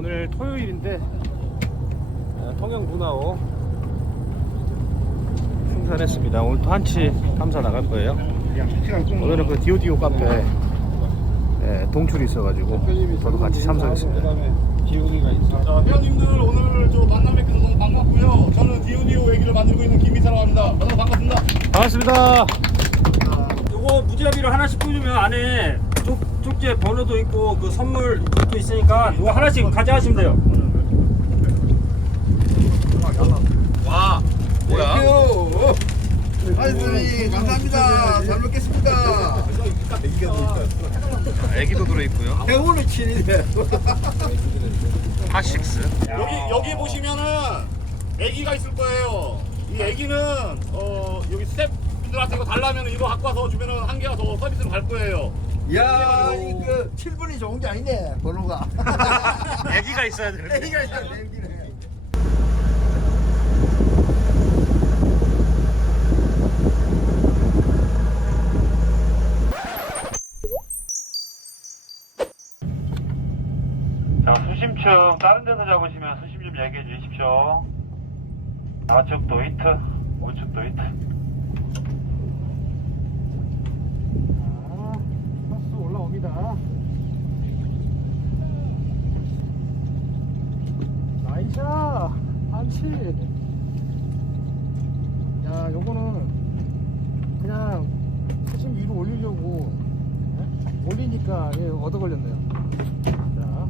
오늘 토요일인데 어, 통영 문화호 승산했습니다. 오늘 또 한치 탐사 나갈 거예요. 오늘은 그 디오디오 카페 예, 동출이 있어가지고 저도 같이 참석했습니다. 자, 회원님들 오늘 저 만남 뵙게 돼서 너무 반갑고요. 저는 디오디오 얘기를 만들고 있는 김희사라고 합니다. 만나서 반갑습니다. 반갑습니다. 요거 무제비를 하나씩 꽂으면 안에 쪽, 쪽지에 번호도 있고 그 선물 도 있으니까 요거 하나씩 가져가시면 돼요. 와, 뭐야? 아이스님 감사합니다. 잘 먹겠습니다. 애기도 들어있고요. 배우는 친이네. 핫식스. 여기 여기 보시면은 애기가 있을 거예요. 이 애기는 어 여기 스태프들한테 이거 달라면 이거 갖고 와서 주면은 한 개가 더 서비스로 갈 거예요. 야, 이그 7분이 좋은 게 아니네, 번호가. 애기가 있어야 되는데. 애기가 있다, 애기네. 자, 수심층 다른 데서 잡으시면 수심 좀 얘기해 주십시오. 좌측도 히트, 우측도 히트. 7. 야, 요거는 그냥 수심 위로 올리려고 네? 올리니까 예, 얻어 걸렸네요. 자.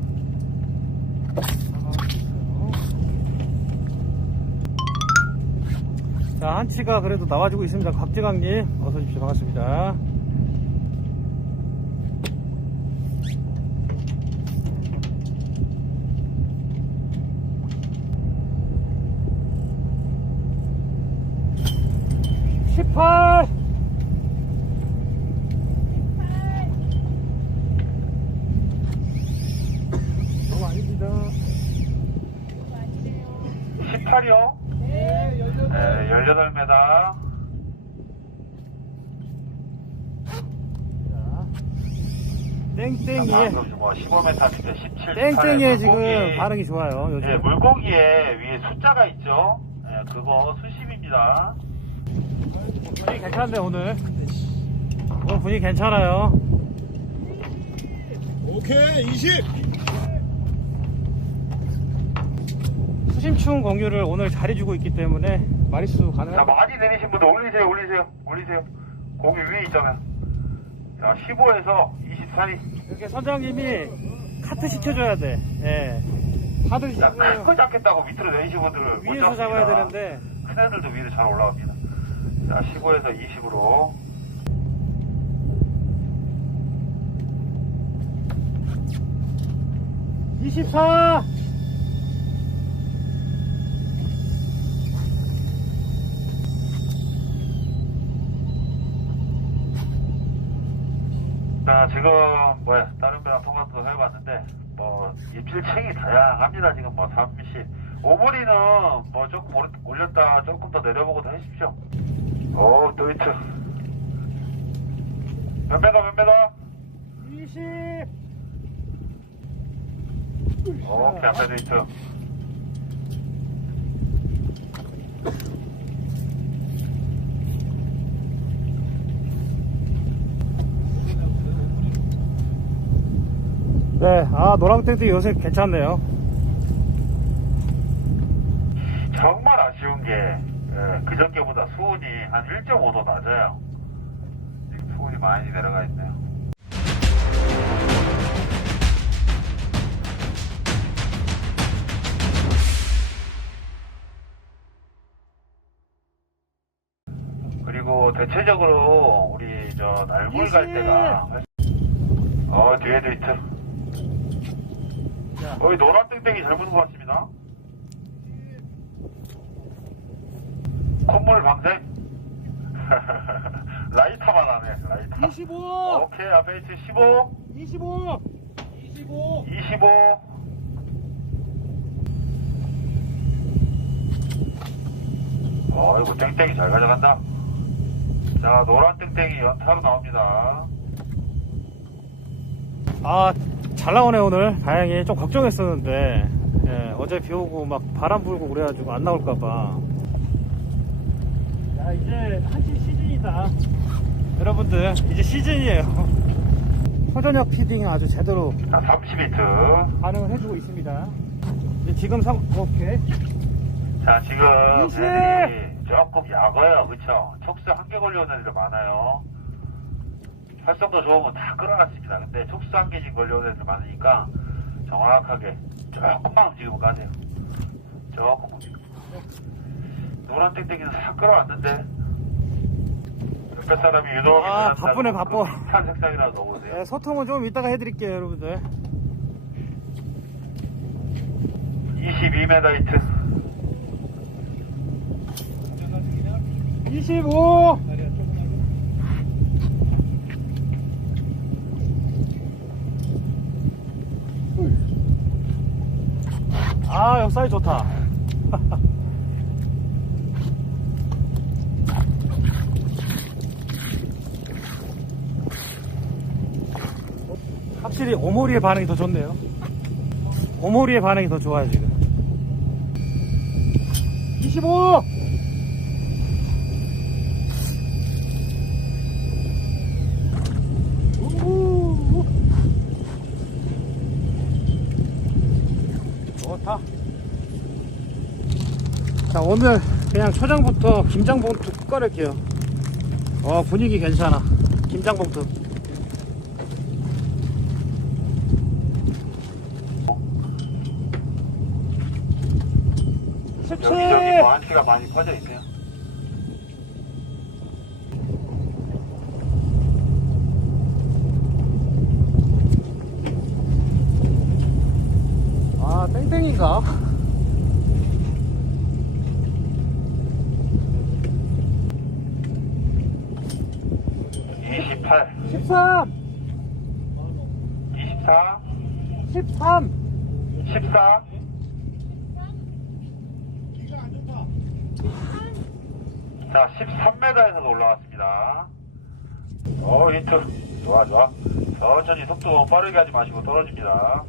자, 한치가 그래도 나와주고 있습니다. 박재강님, 어서 오십시오. 반갑습니다. 18이요? 네, 18m. 네, 18m. 자, 땡땡이에 방금 뭐 15m 밑에 17. 땡땡이에 지금 물고기, 반응이 좋아요. 요즘. 예, 물고기에 위에 숫자가 있죠. 예, 그거 수심입니다. 분위기 괜찮은데 오늘 오늘 분위기 괜찮아요 오케이 20. 수심충 공유를 오늘 잘해주고 있기 때문에 마리수 자, 가능합니다 많이 내리신 분들 올리세요, 올리세요, 올리세요. 고기 위에 있잖아요. 자, 15에서 20 사이. 이렇게 선장님이 카트 시켜줘야 돼 예. 카드 자, 큰거 잡겠다고 밑으로 내리신 분들을 못 위에서. 잡아야 되는데 큰 애들도 위로 잘 올라갑니다. 자, 15에서 20으로. 이십사 지금, 뭐야, 다른 배랑 통화도 해봤는데, 뭐, 입질층이 다양합니다, 지금 뭐, 30. 오버리는 뭐, 조금 올렸다, 조금 더 내려보고도 하십시오. 오, 또 히트. 몇 메다, 몇 메다? 이십 오케이, 앞에도 히트. 네, 아 노랑땡도 요새 괜찮네요 정말 아쉬운 게, 예, 그저께보다 수온이 한 1.5도 낮아요. 지금 수온이 많이 내려가 있네요. 그리고 대체적으로 우리 저 날굴 갈 때가 어 뒤에도 자. 거의 노란 땡땡이 잘 보는 것 같습니다. 콧물 방생 라이터만 하네 라이터. 25 오케이 앞에 있트 15 25 25 25 어이구 땡땡이 잘 가져간다. 자 노란 땡땡이 연타로 나옵니다 아 잘 나오네 오늘 다행히 좀 걱정했었는데 예, 어제 비 오고 막 바람 불고 그래가지고 안 나올까봐 야 이제 한시 시즌이다 여러분들 이제 시즌이에요 허전역 피딩 아주 제대로 자, 30m. 반응을 해주고 있습니다 이제 지금 상 오케이 자, 지금 이십! 애들이 조금 약어요. 그쵸? 촉수 한 개 걸려온 애들 많아요. 활성도 좋으면 다 끌어놨습니다. 근데 촉수 한 개씩 걸려온 애들 많으니까 정확하게 조금만 움직이면 가세요. 조금 움직이면. 노란 땡땡이는 다 끌어왔는데 옆에 사람이 유독 아, 바쁘네, 바빠. 비슷한 색상이라서 넣으세요. 네, 소통은 좀 이따가 해드릴게요 여러분들 22m 히트. 25 아 사이즈 좋다. 확실히 오모리의 반응이 더 좋네요. 오모리의 반응이 더 좋아요 지금. 25 우후. 좋다. 자, 오늘 그냥 초장부터 김장봉투 국 꺼낼게요. 어, 분위기 괜찮아. 김장봉투. 여기저기 뭐 한치가 많이 퍼져 있네요. 아, 땡땡인가? 이십팔, 13! 이십사, 13! 십사. 자, 13m에서 올라왔습니다. 어, 힌트. 좋아, 좋아. 천천히 속도 너무 빠르게 하지 마시고 떨어집니다.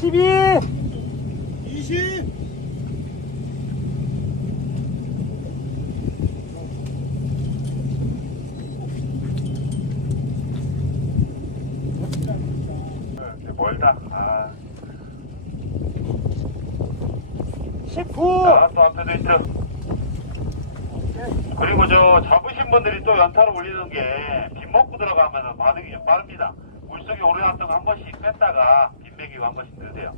12! 20 네, 멀다. 아. 19! 자, 또 앞에도 힌트. 그리고 저 잡으신 분들이 또 연타를 올리는 게 빗 먹고 들어가면 반응이 좀 빠릅니다. 물속에 오르놨던 거한 번씩 뺐다가 빗매기고 한 번씩 넣으세요.